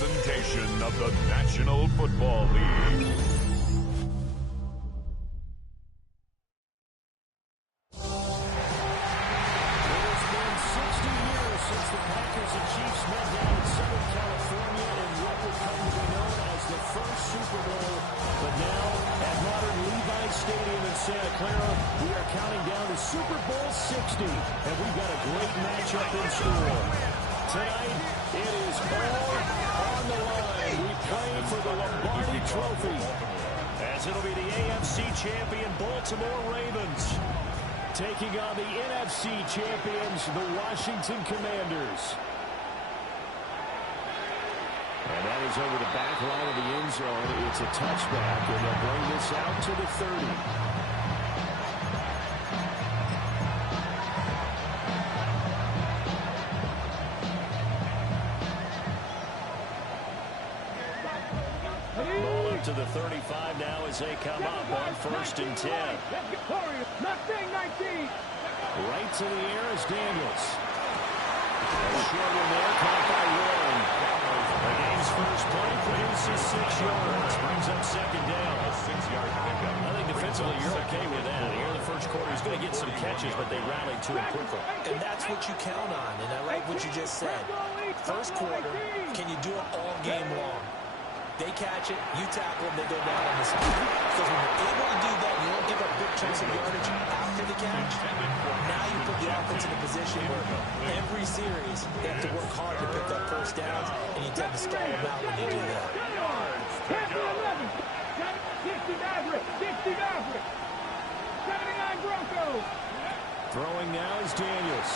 presentation of the National Football League. Santa Clara, we are counting down to Super Bowl 60, and we've got a great matchup in store. Tonight, it is all on the line. We play for the Lombardi Trophy, as it'll be the AFC champion Baltimore Ravens taking on the NFC champions, the Washington Commanders. And that is over the back line of the end zone. It's a touchback, and they'll bring this out to the 30. To the 35 now as they come up on 1st and 10. Right to the air is Daniels. A short one there, caught by Warren. The game's first play produces 6 yards. Brings up 2nd down. A 6-yard pickup. I think defensively you're okay with that. Here in the first quarter, he's going to get some catches, but they rallied to him quickly. And that's what you count on, and I like what you just said. First quarter, can you do it all game long? They catch it, you tackle them, they go down on the side. Because when you're able to do that, you don't give up big chunks of yardage after the catch. Now you put the offense in a position where every series they have to work hard to pick up first downs, and you tend to stall them out when you do that. Throwing now is Daniels.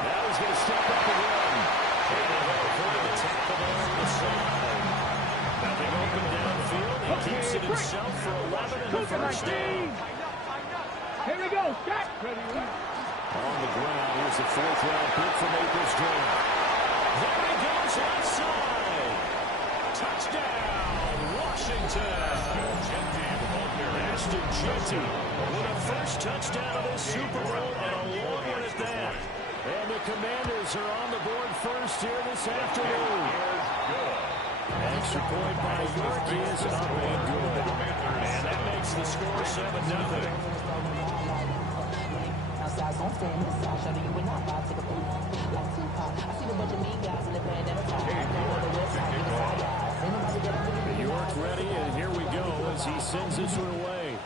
Now he's going to step up and run. Nothing open downfield. He keeps it himself for 11 in the first down. Here we go. Stop. On the ground, here's the 4th-round pick from April's draft. There he goes left side. Touchdown, Washington. Ashton Jeanty with a first touchdown of this Super Bowl and a long one at that. And the Commanders are on the board first here this afternoon. Extra point by York is up and good. And that makes the score 7-0. York ready, and here we go as he sends this one away.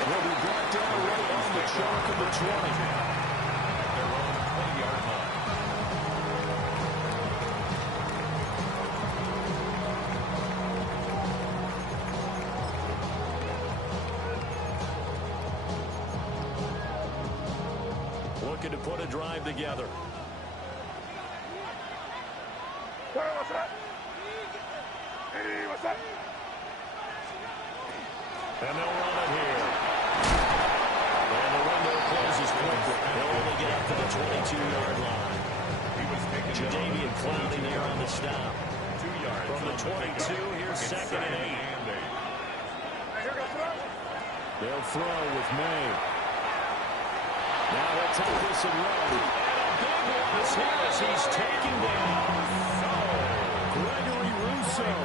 Will be brought down right on the chalk of the 20. At their own 20-yard line. Looking to put a drive together. What's up? Hey, what's up? And they'll run it here. And the window closes quickly. They'll only get up to the 22-yard line. Jadeveon Clowney there on the stop. 2 yards. From the 22, here's 2nd and 8. They'll throw with May. Now they'll take this and run. And a big one is here as he's taken down. Gregory Rousseau.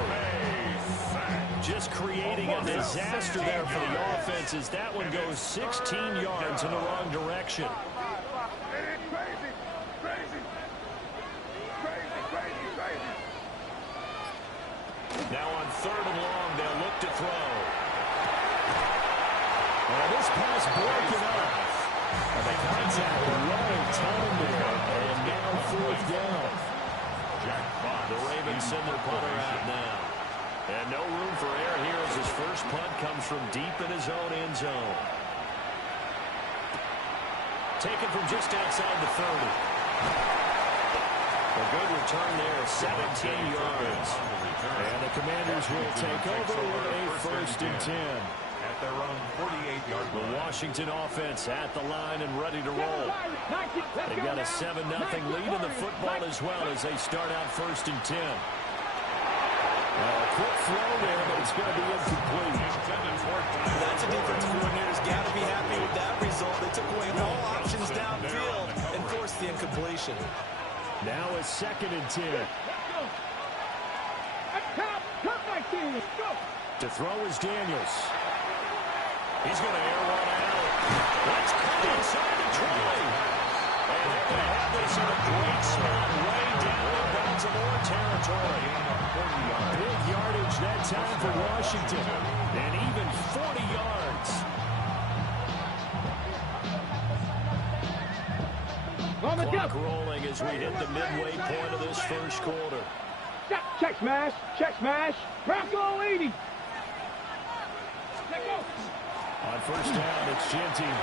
Just creating a disaster there for the offense as that one goes 16 yards in the wrong direction. Now on 3rd and long, they'll look to throw. Well, this pass broken up. And the contact right time there. And now 4th down. The Ravens send their punter out now. And no room for error here as his first punt comes from deep in his own end zone. Taken from just outside the 30. A good return there, 17 yards. And the Commanders will take over with a 1st and 10. At their own 48-yard line. The Washington offense at the line and ready to roll. They've got a 7-0 lead in the football as well as they start out 1st and 10. A quick throw there, but it's going to be incomplete. That's a defense coordinator's got to be happy with that result. They took away all options downfield and forced the incompletion. Now it's 2nd and 10. To throw is Daniels. He's going to air one out. That's caught inside the 20. And they're going to have this in a great spot way down in Baltimore territory. Big yardage that time for Washington. And even 40 yards. Clock rolling as we hit the midway point of this first quarter. Check smash. Check smash. Bronco 80. On first down, it's Genty. And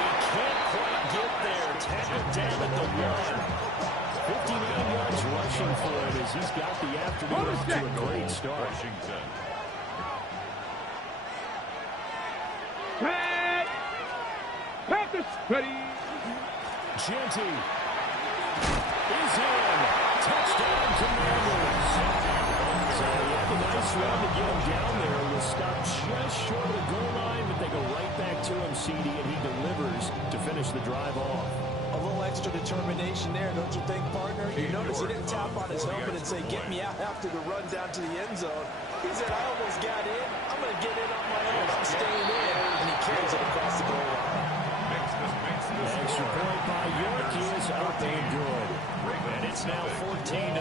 he can't quite get there. Tackled down at the 1. 59 yards rushing for him as he's got the afternoon off to a great start. Washington. Panthers ready. Genty is in. Touchdown Commanders. So he had a nice run to get him down there. Was stopped just short of the goal line, but they go right back to him, CD, and he delivers to finish the drive off. A little extra determination there, don't you think, partner? You notice he didn't tap on his helmet and say, get me out after the run down to the end zone. He said, I almost got in. I'm going to get in on my own. I'm staying in. And he carries it across the goal line. Extra point by York is up and good. And it's now 14-0.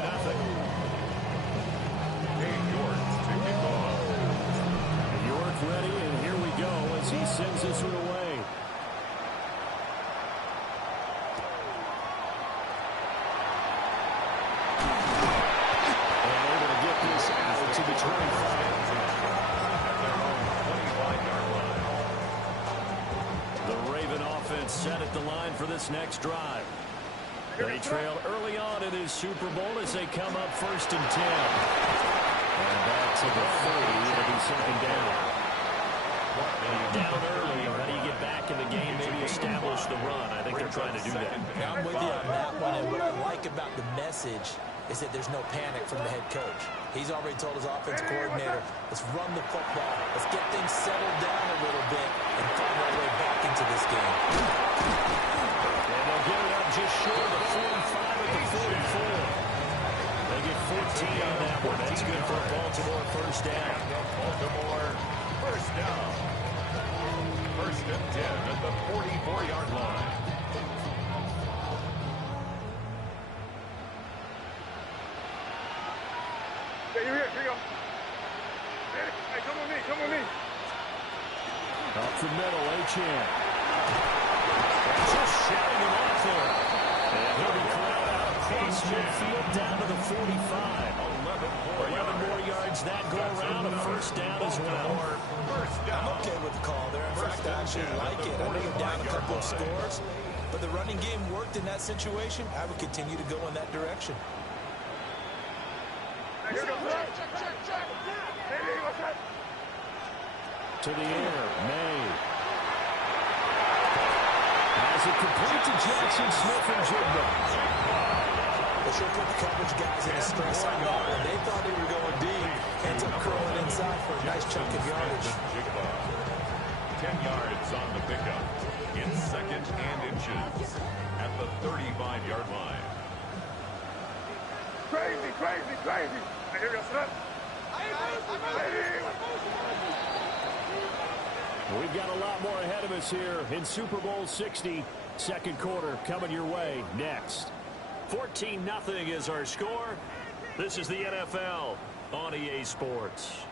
York ready, and here we go as he sends this one away. And able to get this out to the 25. The Raven offense set at the line for this next drive. They trail early on in his Super Bowl as they come up 1st and 10. And back to the 30. It'll be 2nd down. Down early. How do you get back in the game? Maybe establish the run. I think they're trying to do that. I'm with you on that one. And what I like about the message is that there's no panic from the head coach. He's already told his offense coordinator, let's run the football. Let's get things settled down a little bit and find our way back into this game. And they'll get it up just short of the 45 at the 44. They get 14 on that one. That's good for Baltimore 1st down. Baltimore 1st down. 1st and 10 at the 44-yard line. Hey, here you go. Hey, come with me, come with me. Up the middle, Achan. Just shouting him off there. And he'll be corralled out across midfield down to the 45. 11 more yards that go around. A 1st down as well. I'm okay with the call there. In fact, I actually like it. I know they're down a couple of scores, but the running game worked in that situation. I would continue to go in that direction. Here goes check. Hey, what's that? To the air, May. Has it complete to Jackson Smith-Njigba. They should put the coverage guys in a stress on that one. They thought they were going deep. Ends up curling inside for a nice chunk of yardage. 10 yards on the pickup in 2nd and inches at the 35-yard line. Crazy. Hey, here goes that. We've got a lot more ahead of us here in Super Bowl 60. 2nd quarter coming your way next. 14-0 is our score. This is the NFL on EA Sports.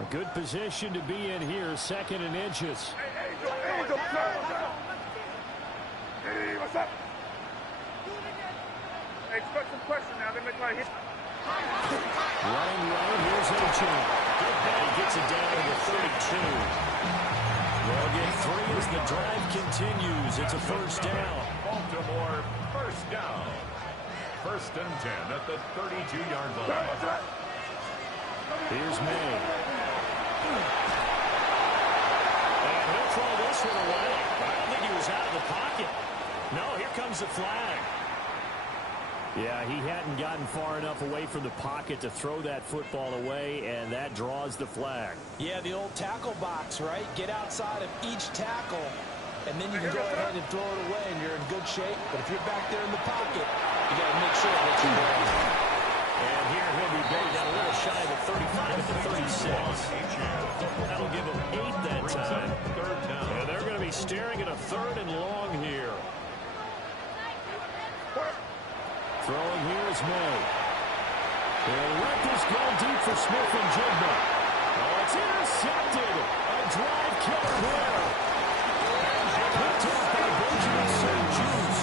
A good position to be in here, 2nd and inches. Hey, what's up? Hey, expect some pressure now. They make my hit. Running right, here's Achan. And he gets it down to the 32. They'll get 3 as the drive continues. It's a 1st down. Baltimore 1st down. 1st and 10 at the 32-yard line. Here's May. And he'll throw this one away. But I don't think he was out of the pocket. No, here comes the flag. Yeah, he hadn't gotten far enough away from the pocket to throw that football away, and that draws the flag. Yeah, the old tackle box, right? Get outside of each tackle, and then you can go ahead and throw it away, and you're in good shape. But if you're back there in the pocket, you got to make sure that you're there. And here he'll be buried down a little shy of the 35 at the 36. That'll give him 8 that time. And they're going to be staring at a 3rd and long here. Throwing here is May. They'll let this go deep for Smith and Jigba. Oh, it's intercepted. A drive killer there. Picked up by Benjamin St. Juice.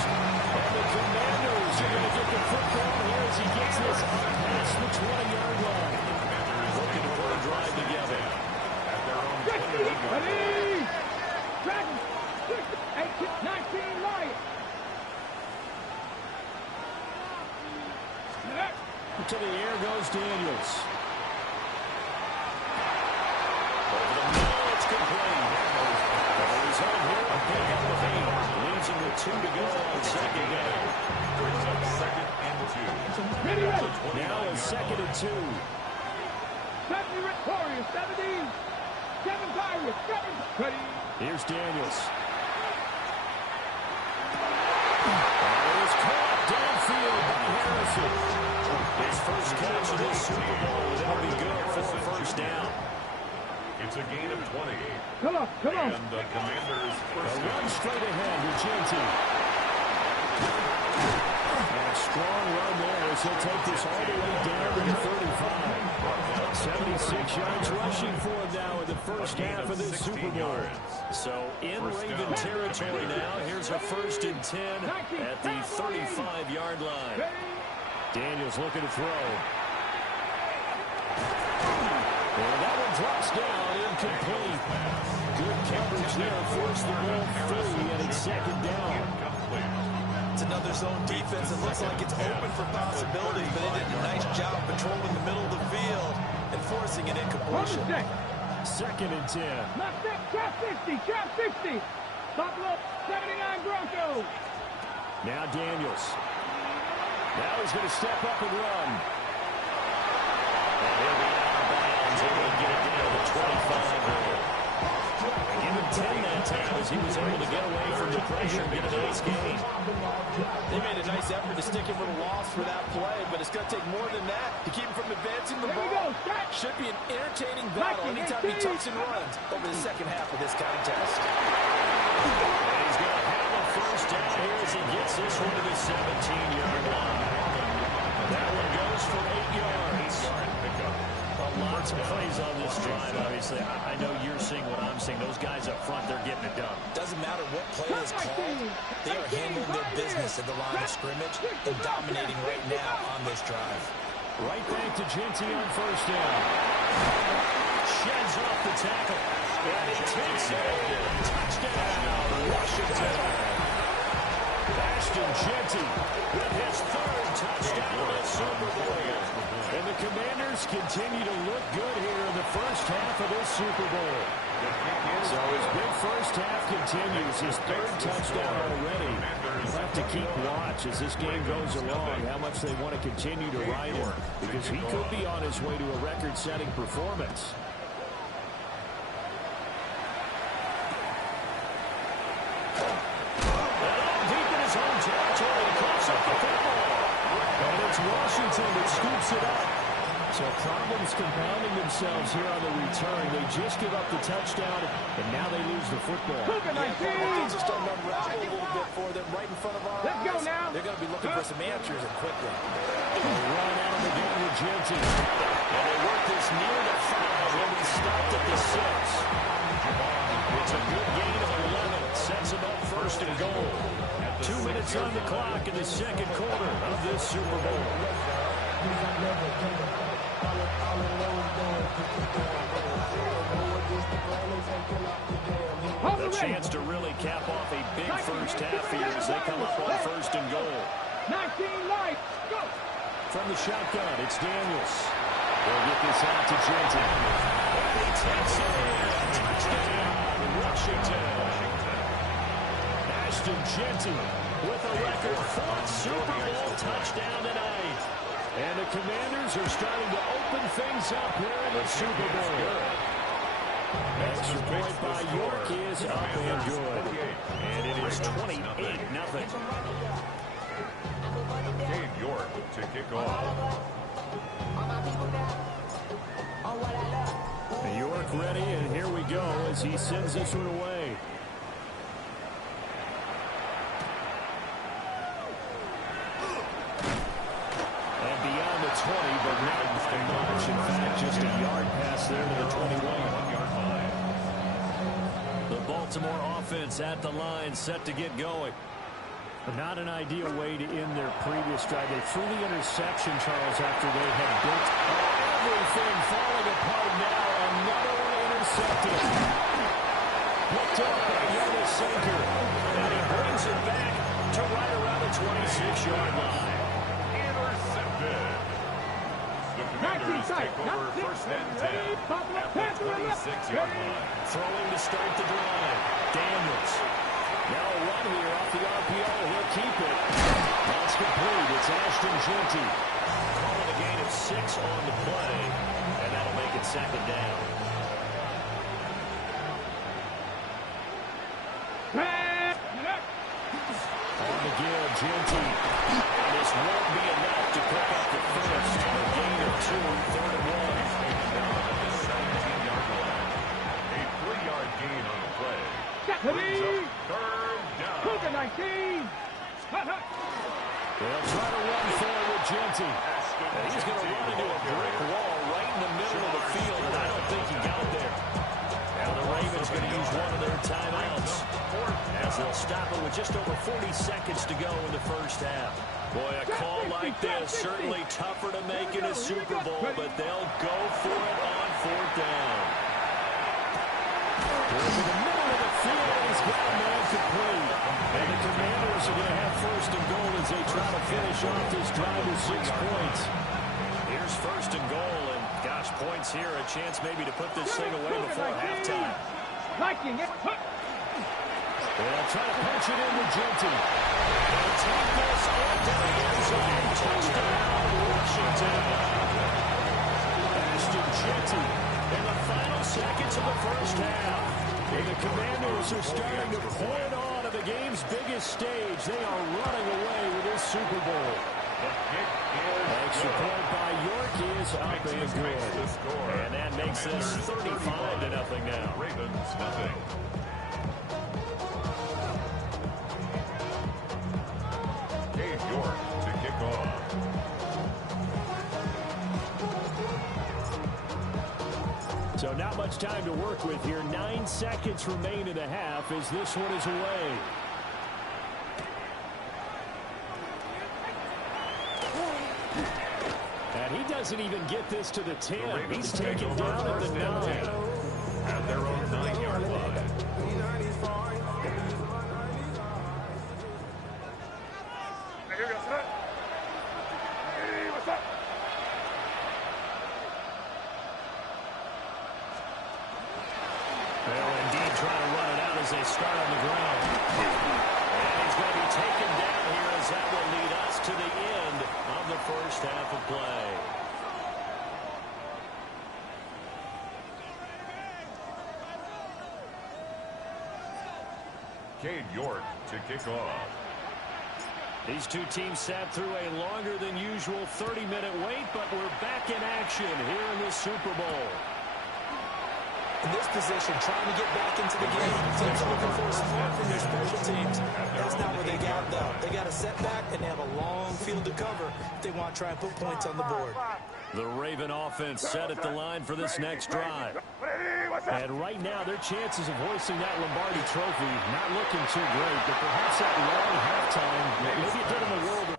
And the Commanders are going to get the football here as he gets this up past the 20-yard line. Looking to put a drive together. At their own 20-yard line. Ready! Dragon! 19 Lions! To the air goes Daniels. Over the middle, it's complete. He's on here, a pick up of 8. Leaves him with 2 to go on second down. Brings up 2nd and 2. Now it's 2nd and 2. 70 Warriors, 70. 7 Pirates, 7. Ready? Here's Daniels. And it was caught downfield by Harrison. His first catch of this Super Bowl, and that'll be good for a first down. It's a gain of 20. Come on. And the Commanders first A run straight ahead with Genty. And a strong run there as he'll take this all the way down to the 35. 76 yards rushing for him now in the first half of this Super Bowl. So in Raven territory now, here's a 1st and 10 at the 35-yard line. Daniels looking to throw. And that one drops down, incomplete. Good coverage there, forced the ball free, and it's 2nd down. It's another zone defense. It looks like it's open for possibilities, but they did a nice job patrolling the middle of the field and forcing an incompletion. 2nd and 10. Not six, trap 60, trap 60. Buffalo 79 Broncos. Now Daniels. Now he's going to step up and run. And he'll be out of bounds. Able to get it down to 25 there. Give him 10 that time as he was able to get away from the pressure and get a nice gain. They made a nice effort to stick him with a loss for that play, but it's going to take more than that to keep him from advancing the ball. Should be an entertaining battle anytime he tucks and runs over the second half of this contest. And he's going to have a first down here as he gets this one to the 17-yard line. That one goes for 8 yards. Lots of plays on this drive, obviously. I know you're seeing what I'm seeing. Those guys up front, they're getting it done. Doesn't matter what play is called. They are handling their business at the line of scrimmage and dominating right now on this drive. Right back to Genty on first down. Sheds off the tackle. And he takes it in. Touchdown, Washington. Ashton Genty with his 3rd touchdown of the Super Bowl. And the Commanders continue to look good here in the first half of this Super Bowl. So his big first half continues, his 3rd touchdown already. We'll have to keep watch as this game goes along, how much they want to continue to ride him, because he could be on his way to a record-setting performance. Deep in his own territory, he coughs up the football. And it's Washington that scoops it up. So problems compounding themselves here on the return. They just give up the touchdown, and now they lose the football. Things are starting to unravel a little bit for them right in front of our eyes. Let's go now. They're going to be looking for some answers and quickly. They run out of the game with Genty. And they work this near the 5 when we stopped at the 6. It's a good gain of 11. Sets them up 1st and goal. 2 minutes on the clock in the 2nd quarter of this Super Bowl. A chance to really cap off a big first half here as they come up on 1st and goal. 19 lights, go! From the shotgun, it's Daniels. They'll get this out to Genty. And he takes it. Touchdown, Washington. Ashton Genty with a record 4th Super Bowl touchdown tonight. And the Commanders are starting to open things up here in the Super Bowl. Extra point by York is up and good. And it is 28-0. Cade York to kick off. York ready, and here we go as he sends this one away. And beyond the 20, but not by much. In fact, just a yard pass there to the 21-yard line. The Baltimore offense at the line, set to get going. But not an ideal way to end their previous drive. They threw the interception, Charles, after they had built everything falling apart now. Another one intercepted. Picked up by Jonas Sinker. And he brings it back to right around the 26-yard line. Intercepted. The Commanders take over first and 10 at the 26-yard line. Throwing to start the drive. Daniels. Now a run here off the RPO. He'll keep it. That's complete. It's Ashton Jeanty. Calling a gain of 6 on the play. And that'll make it second down. On the give, Jeanty. And this won't be enough to pick up the first. A gain of 2, 3rd and 1. Down at the 17-yard line. A 3-yard gain on the play. Brings up third down. They'll try to run forward, Jeanty. And he's going to run into a brick wall right in the middle of the field, and I don't think he got there. Now the Ravens going to use one of their timeouts as they'll stop it with just over 40 seconds to go in the first half. Boy, a call like this, certainly tougher to make in a Super Bowl, but they'll go for it on 4th down. Over the middle of the field, he's got a man complete. And the Commanders are going to have first and goal as they try to finish off this drive with 6 points. Here's first and goal, and gosh, points here, a chance maybe to put this thing away before halftime. They'll try to punch it in with Jeanty. They'll take this into the end zone. Touchdown, Washington. Ashton Jeanty in the final seconds of the first half. And the Commanders are starting to point on to the game's biggest stage. They are running away with this Super Bowl. Extra point by York is up and good. And that makes this 35-0 now. Ravens nothing. Cade York to kick off. So not much time to work with here. 9 seconds remain in the half as this one is away. And he doesn't even get this to the 10. He's taken down at the 9. At their own 9-yard line. They'll indeed try to run it out as they start on the ground. And he's going to be taken down here as that will lead us to the end of the first half of play. Cade York to kick off. These two teams sat through a longer than usual 30-minute wait, but we're back in action here in the Super Bowl. In this position, trying to get back into the game. Teams looking for support from their special teams. That's not what they got, though. They got a setback, and they have a long field to cover if they want to try and put points on the board. The Raven offense set at the line for this next drive. And right now, their chances of hoisting that Lombardi trophy not looking too great, but perhaps that long halftime, maybe it did in the world.